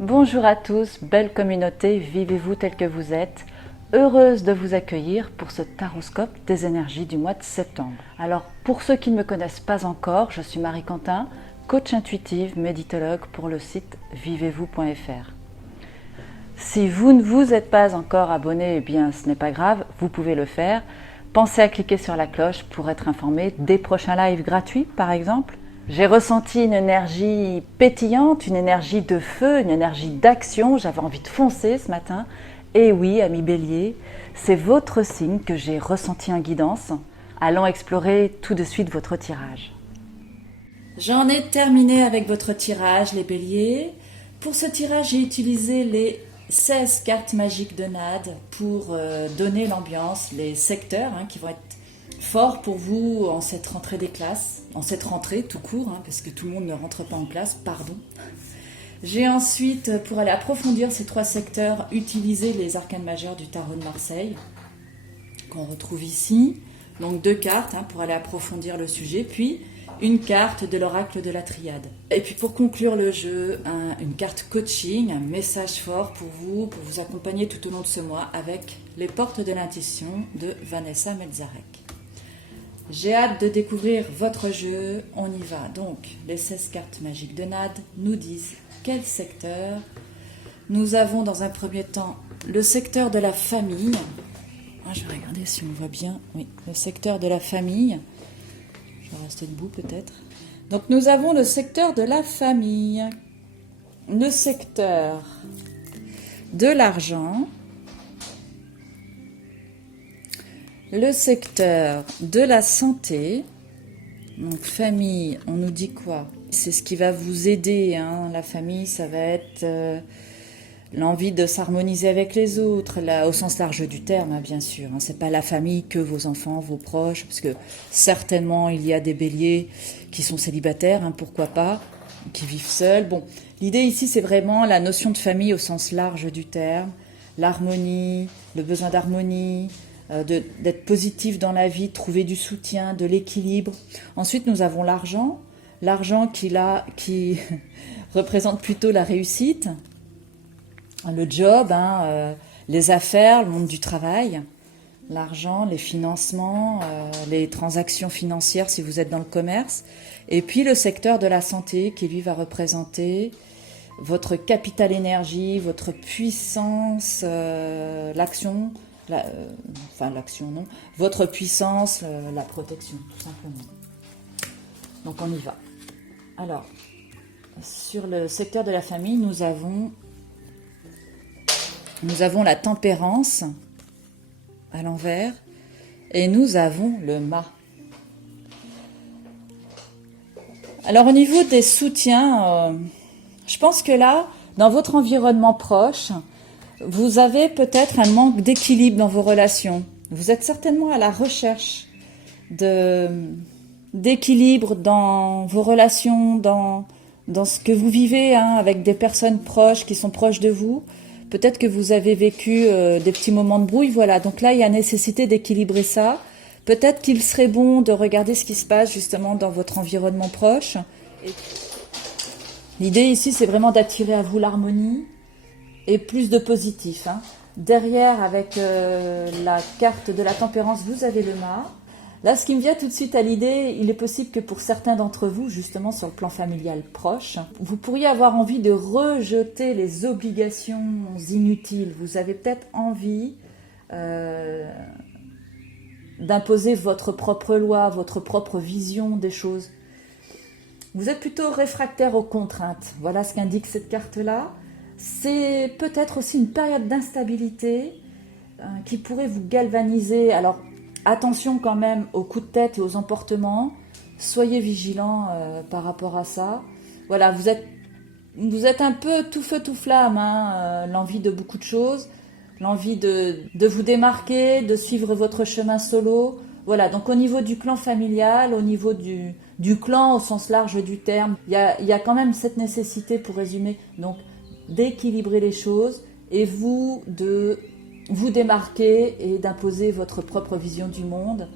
Bonjour à tous, belle communauté, vivez-vous tel que vous êtes. Heureuse de vous accueillir pour ce taroscope des énergies du mois de septembre. Alors, pour ceux qui ne me connaissent pas encore, je suis Marie Quentin, coach intuitive, méditologue pour le site vivez-vous.fr. Si vous ne vous êtes pas encore abonné, eh bien ce n'est pas grave, vous pouvez le faire. Pensez à cliquer sur la cloche pour être informé des prochains lives gratuits, par exemple. J'ai ressenti une énergie pétillante, une énergie de feu, une énergie d'action. J'avais envie de foncer ce matin. Et oui, amis Bélier, c'est votre signe que j'ai ressenti en guidance. Allons explorer tout de suite votre tirage. J'en ai terminé avec votre tirage, les Béliers. Pour ce tirage, j'ai utilisé les 16 cartes magiques de Nade pour donner l'ambiance, les secteurs qui vont être forts pour vous en cette rentrée des classes, en cette rentrée tout court, parce que tout le monde ne rentre pas en classe, pardon. J'ai ensuite, pour aller approfondir ces 3 secteurs, utilisé les arcanes majeures du tarot de Marseille, qu'on retrouve ici. Donc 2 cartes pour aller approfondir le sujet, puis une carte de l'oracle de la triade. Et puis pour conclure le jeu, une carte coaching, un message fort pour vous accompagner tout au long de ce mois avec les portes de l'intuition de Vanessa Melzarek. J'ai hâte de découvrir votre jeu, on y va. Donc, les 16 cartes magiques de Nade nous disent quel secteur. Nous avons dans un premier temps le secteur de la famille. Je vais regarder si on voit bien. Oui, le secteur de la famille. Je vais rester debout peut-être. Donc nous avons le secteur de la famille, le secteur de l'argent, le secteur de la santé. Donc famille, on nous dit quoi? C'est ce qui va vous aider. La famille, ça va être l'envie de s'harmoniser avec les autres, là, au sens large du terme, bien sûr. C'est pas la famille que vos enfants, vos proches, parce que certainement il y a des béliers qui sont célibataires, pourquoi pas, qui vivent seuls. Bon, l'idée ici, c'est vraiment la notion de famille au sens large du terme, l'harmonie, le besoin d'harmonie, d'être positif dans la vie, de trouver du soutien, de l'équilibre. Ensuite, nous avons l'argent qui représente plutôt la réussite, le job, les affaires, le monde du travail, l'argent, les financements, les transactions financières si vous êtes dans le commerce. Et puis le secteur de la santé qui lui va représenter votre capital énergie, votre puissance, l'action, votre puissance, la protection, tout simplement. Donc on y va. Alors, sur le secteur de la famille, nous avons la tempérance à l'envers et nous avons le mât. Alors au niveau des soutiens, je pense que là, dans votre environnement proche, vous avez peut-être un manque d'équilibre dans vos relations. Vous êtes certainement à la recherche d'équilibre dans vos relations, dans ce que vous vivez avec des personnes proches qui sont proches de vous. Peut-être que vous avez vécu des petits moments de brouille, voilà. Donc là, il y a nécessité d'équilibrer ça. Peut-être qu'il serait bon de regarder ce qui se passe justement dans votre environnement proche. L'idée ici, c'est vraiment d'attirer à vous l'harmonie et plus de positif. Derrière, avec la carte de la tempérance, vous avez le mât. Là, ce qui me vient tout de suite à l'idée, il est possible que pour certains d'entre vous, justement sur le plan familial proche, vous pourriez avoir envie de rejeter les obligations inutiles. Vous avez peut-être envie d'imposer votre propre loi, votre propre vision des choses. Vous êtes plutôt réfractaire aux contraintes. Voilà ce qu'indique cette carte-là. C'est peut-être aussi une période d'instabilité qui pourrait vous galvaniser. Alors, attention quand même aux coups de tête et aux emportements. Soyez vigilants par rapport à ça. Voilà, vous êtes un peu tout feu tout flamme, l'envie de beaucoup de choses, l'envie de vous démarquer, de suivre votre chemin solo. Voilà, donc au niveau du clan familial, au niveau du clan au sens large du terme, il y a quand même cette nécessité, pour résumer, donc d'équilibrer les choses et de vous démarquer et d'imposer votre propre vision du monde.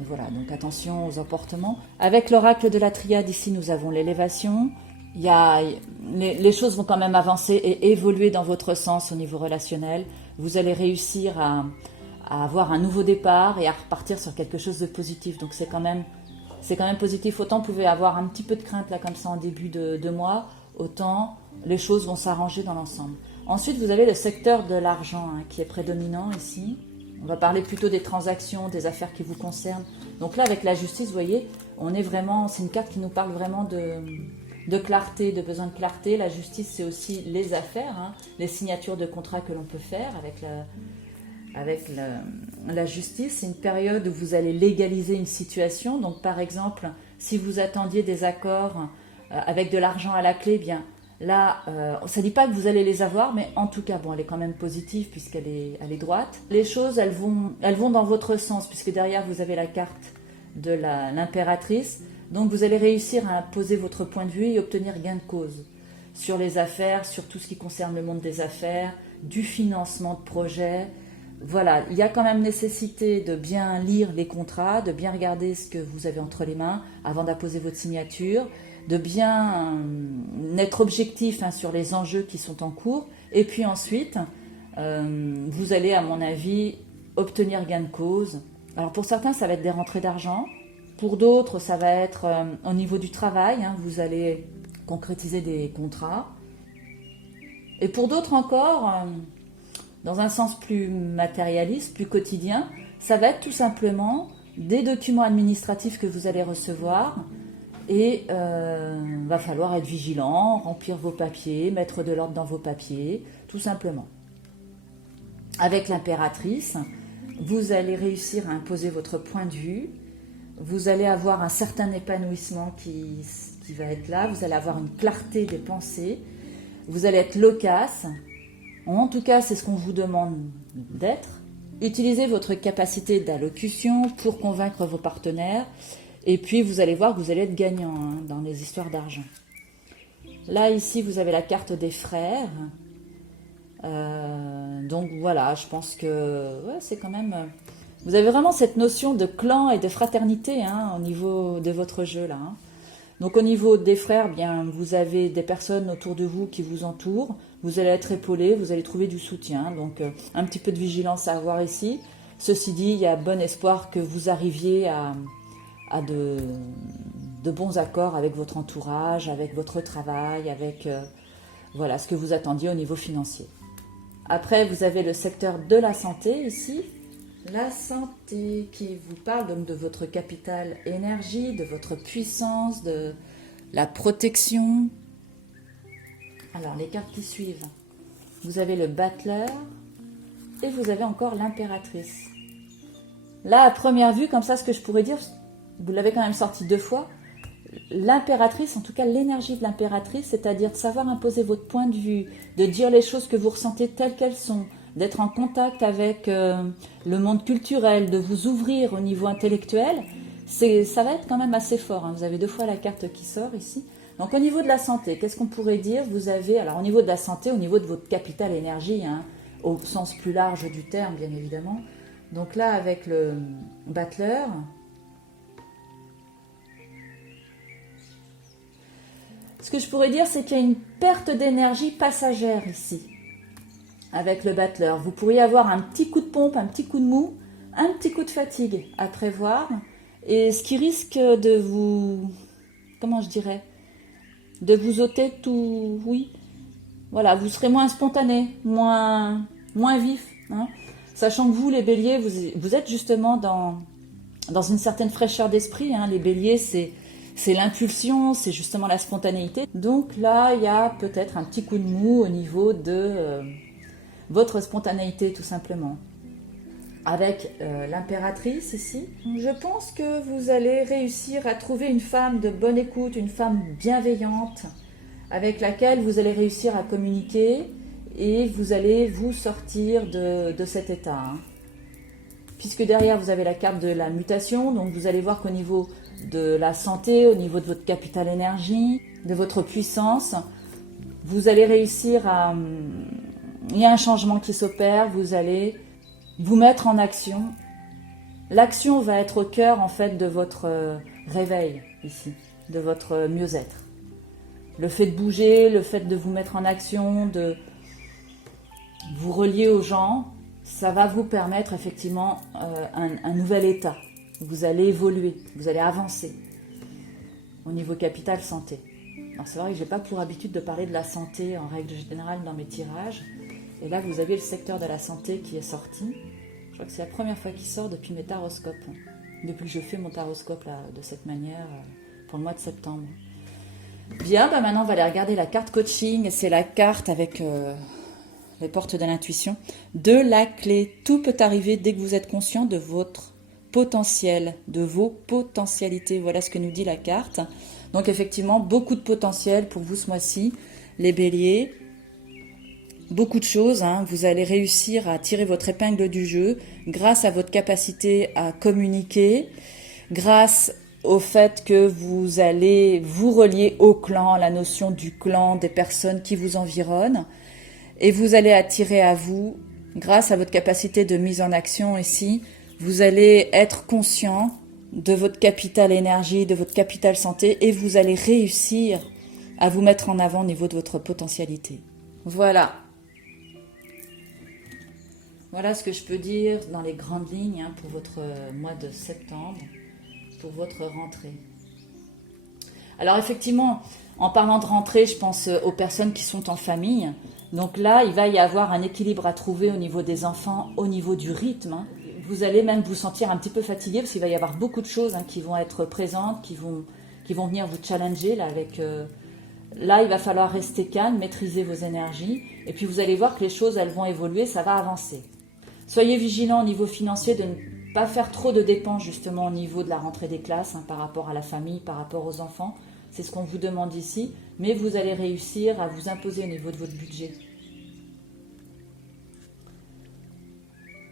Et voilà, donc attention aux emportements. Avec l'oracle de la triade, ici, nous avons l'élévation, Les choses vont quand même avancer et évoluer dans votre sens au niveau relationnel. Vous allez réussir à avoir un nouveau départ et à repartir sur quelque chose de positif. Donc c'est quand même positif. Autant vous pouvez avoir un petit peu de crainte là comme ça en début de mois, autant les choses vont s'arranger dans l'ensemble. Ensuite, vous avez le secteur de l'argent qui est prédominant ici. On va parler plutôt des transactions, des affaires qui vous concernent. Donc là, avec la justice, vous voyez, c'est une carte qui nous parle vraiment de clarté, de besoin de clarté. La justice, c'est aussi les affaires, les signatures de contrats que l'on peut faire avec la justice. C'est une période où vous allez légaliser une situation. Donc par exemple, si vous attendiez des accords avec de l'argent à la clé, bien là, ça ne dit pas que vous allez les avoir, mais en tout cas, bon, elle est quand même positive puisqu'elle est droite. Les choses, elles vont dans votre sens, puisque derrière, vous avez la carte de l'impératrice. Donc, vous allez réussir à poser votre point de vue et obtenir gain de cause sur les affaires, sur tout ce qui concerne le monde des affaires, du financement de projets. Voilà, il y a quand même nécessité de bien lire les contrats, de bien regarder ce que vous avez entre les mains avant d'apposer votre signature, de bien être objectif sur les enjeux qui sont en cours. Et puis ensuite, vous allez, à mon avis, obtenir gain de cause. Alors pour certains, ça va être des rentrées d'argent. Pour d'autres, ça va être au niveau du travail. Vous allez concrétiser des contrats. Et pour d'autres encore, dans un sens plus matérialiste, plus quotidien, ça va être tout simplement des documents administratifs que vous allez recevoir. Et va falloir être vigilant, remplir vos papiers, mettre de l'ordre dans vos papiers, tout simplement. Avec l'impératrice, vous allez réussir à imposer votre point de vue, vous allez avoir un certain épanouissement qui va être là, vous allez avoir une clarté des pensées, vous allez être loquace, en tout cas c'est ce qu'on vous demande d'être. Utilisez votre capacité d'allocution pour convaincre vos partenaires. Et puis, vous allez voir que vous allez être gagnant dans les histoires d'argent. Là, ici, vous avez la carte des frères. Donc, voilà, je pense que c'est quand même... Vous avez vraiment cette notion de clan et de fraternité au niveau de votre jeu, là. Donc, au niveau des frères, bien, vous avez des personnes autour de vous qui vous entourent. Vous allez être épaulé, vous allez trouver du soutien. Donc, un petit peu de vigilance à avoir ici. Ceci dit, il y a bon espoir que vous arriviez à de bons accords avec votre entourage, avec votre travail, avec ce que vous attendiez au niveau financier. Après, vous avez le secteur de la santé ici. La santé qui vous parle donc de votre capital énergie, de votre puissance, de la protection. Alors, les cartes qui suivent. Vous avez le battleur et vous avez encore l'impératrice. Là, à première vue, comme ça, ce que je pourrais dire... Vous l'avez quand même sorti 2 fois. L'impératrice, en tout cas l'énergie de l'impératrice, c'est-à-dire de savoir imposer votre point de vue, de dire les choses que vous ressentez telles qu'elles sont, d'être en contact avec le monde culturel, de vous ouvrir au niveau intellectuel, ça va être quand même assez fort. Vous avez 2 fois la carte qui sort ici. Donc au niveau de la santé, qu'est-ce qu'on pourrait dire? Vous avez, alors au niveau de la santé, au niveau de votre capital énergie, au sens plus large du terme, bien évidemment. Donc là, avec le battleur... Ce que je pourrais dire, c'est qu'il y a une perte d'énergie passagère ici, avec le battleur. Vous pourriez avoir un petit coup de pompe, un petit coup de mou, un petit coup de fatigue à prévoir, et ce qui risque de vous, de vous ôter tout, voilà, vous serez moins spontané, moins vif, sachant que vous, les béliers, vous êtes justement dans une certaine fraîcheur d'esprit, les béliers, c'est l'impulsion, c'est justement la spontanéité. Donc là, il y a peut-être un petit coup de mou au niveau de votre spontanéité, tout simplement. Avec l'impératrice ici, je pense que vous allez réussir à trouver une femme de bonne écoute, une femme bienveillante, avec laquelle vous allez réussir à communiquer et vous allez vous sortir de cet état. Puisque derrière, vous avez la carte de la mutation, donc vous allez voir qu'au niveau de la santé, au niveau de votre capital énergie, de votre puissance, vous allez réussir à... Il y a un changement qui s'opère, vous allez vous mettre en action. L'action va être au cœur en fait de votre réveil ici, de votre mieux-être. Le fait de bouger, le fait de vous mettre en action, de vous relier aux gens, ça va vous permettre effectivement un nouvel état. Vous allez évoluer, vous allez avancer au niveau capital santé. Alors c'est vrai que je n'ai pas pour habitude de parler de la santé en règle générale dans mes tirages. Et là, vous avez le secteur de la santé qui est sorti. Je crois que c'est la première fois qu'il sort depuis mes taroscopes. Depuis que je fais mon taroscope là, de cette manière pour le mois de septembre. Bien, maintenant on va aller regarder la carte coaching. C'est la carte avec les portes de l'intuition. De la clé. Tout peut arriver dès que vous êtes conscient de votre potentiel, de vos potentialités. Voilà ce que nous dit la carte. Donc effectivement, beaucoup de potentiel pour vous ce mois-ci, les béliers. Beaucoup de choses, vous allez réussir à tirer votre épingle du jeu grâce à votre capacité à communiquer, grâce au fait que vous allez vous relier au clan, la notion du clan, des personnes qui vous environnent, et vous allez attirer à vous, grâce à votre capacité de mise en action ici, vous allez être conscient de votre capital énergie, de votre capital santé, et vous allez réussir à vous mettre en avant au niveau de votre potentialité. Voilà. Voilà ce que je peux dire dans les grandes lignes pour votre mois de septembre, pour votre rentrée. Alors effectivement, en parlant de rentrée, je pense aux personnes qui sont en famille. Donc là, il va y avoir un équilibre à trouver au niveau des enfants, au niveau du rythme. Vous allez même vous sentir un petit peu fatigué parce qu'il va y avoir beaucoup de choses qui vont être présentes, qui vont venir vous challenger là avec... Là, il va falloir rester calme, maîtriser vos énergies. Et puis vous allez voir que les choses, elles vont évoluer, ça va avancer. Soyez vigilants au niveau financier de ne pas faire trop de dépenses justement au niveau de la rentrée des classes par rapport à la famille, par rapport aux enfants. C'est ce qu'on vous demande ici. Mais vous allez réussir à vous imposer au niveau de votre budget.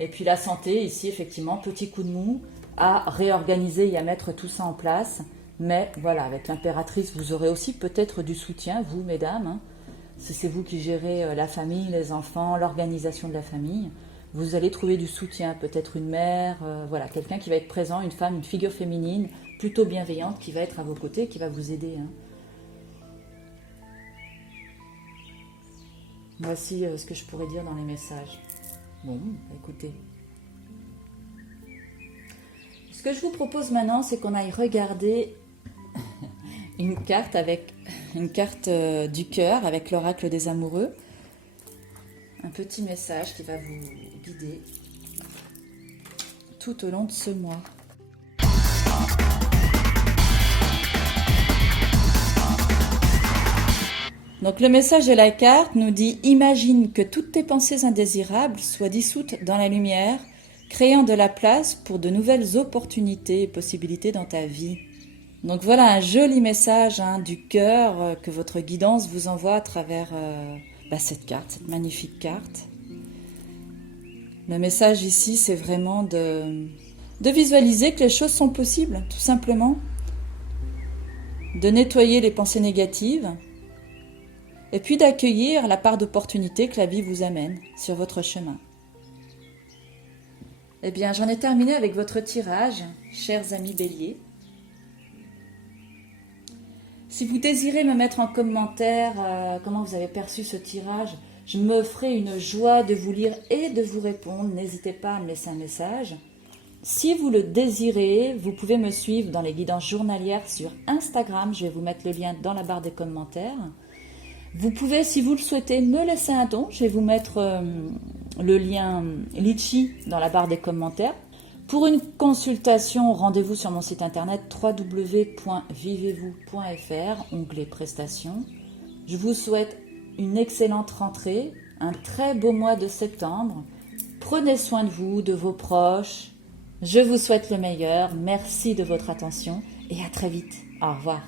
Et puis la santé, ici effectivement, petit coup de mou à réorganiser et à mettre tout ça en place. Mais voilà, avec l'impératrice, vous aurez aussi peut-être du soutien, vous mesdames. Si c'est vous qui gérez la famille, les enfants, l'organisation de la famille, vous allez trouver du soutien, peut-être une mère, voilà, quelqu'un qui va être présent, une femme, une figure féminine, plutôt bienveillante, qui va être à vos côtés, qui va vous aider. Voici ce que je pourrais dire dans les messages. Bon, écoutez. Ce que je vous propose maintenant, c'est qu'on aille regarder une carte du cœur avec l'oracle des amoureux. Un petit message qui va vous guider tout au long de ce mois. Donc le message de la carte nous dit « Imagine que toutes tes pensées indésirables soient dissoutes dans la lumière, créant de la place pour de nouvelles opportunités et possibilités dans ta vie. » Donc voilà un joli message du cœur que votre guidance vous envoie à travers cette carte, cette magnifique carte. Le message ici, c'est vraiment de visualiser que les choses sont possibles, tout simplement. De nettoyer les pensées négatives et puis d'accueillir la part d'opportunité que la vie vous amène sur votre chemin. Eh bien, j'en ai terminé avec votre tirage, chers amis béliers. Si vous désirez me mettre en commentaire comment vous avez perçu ce tirage, je me ferai une joie de vous lire et de vous répondre. N'hésitez pas à me laisser un message. Si vous le désirez, vous pouvez me suivre dans les guidances journalières sur Instagram. Je vais vous mettre le lien dans la barre des commentaires. Vous pouvez, si vous le souhaitez, me laisser un don. Je vais vous mettre le lien Litchi dans la barre des commentaires. Pour une consultation, rendez-vous sur mon site internet www.vivez-vous.fr, onglet prestations. Je vous souhaite une excellente rentrée, un très beau mois de septembre. Prenez soin de vous, de vos proches. Je vous souhaite le meilleur. Merci de votre attention et à très vite. Au revoir.